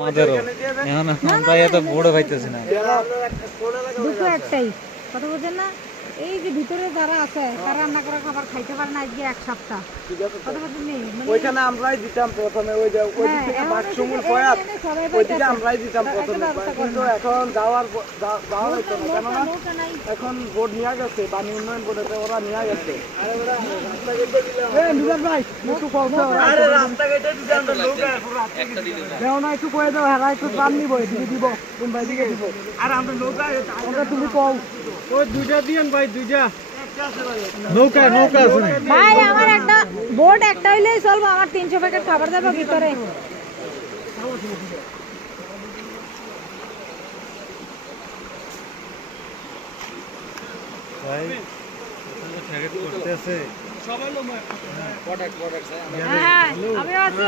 আমাদেরও এখন আমরা এত বড় পাইতেছি না। দুটো একটাই কথা বলছেন না, এই যে ভিতরে যারা আছে তারা রান্না করা খাবার খাইতে পারে না আজকে এক সপ্তাহ। কথা বলছেন নেই ওইখানে আমরাই দিতাম প্রথমে, ওই যে ওই দিক থেকে বাথরুমের পয়াত ওইদিকে আমরাই দিতাম প্রথমে, কিন্তু এখন যাওয়া হইতো না, কেননা এখন বোর্ড নিয়ে গেছে, পানি উন্নয়ন বোর্ডে ওরা নিয়ে গেছে। ভাই একটু দেও না, একটু কয়ে দাও, হ্যাঁ একটু প্রাণ নিবো, এদিকে দিব, কোন ভাই দিকে দিব, আর আমরা নৌকা তুমি কও ওই দুইটা দিয়েন ভাই, দুইটা নৌকা নৌকা আছে ভাই। আমার একটা বোর্ড একটা হইলেই চলবো, আমার 300 প্যাকেট খাবার দেবো ভিতরে। ভাই করতেছে হ্যাঁ আমি আছি।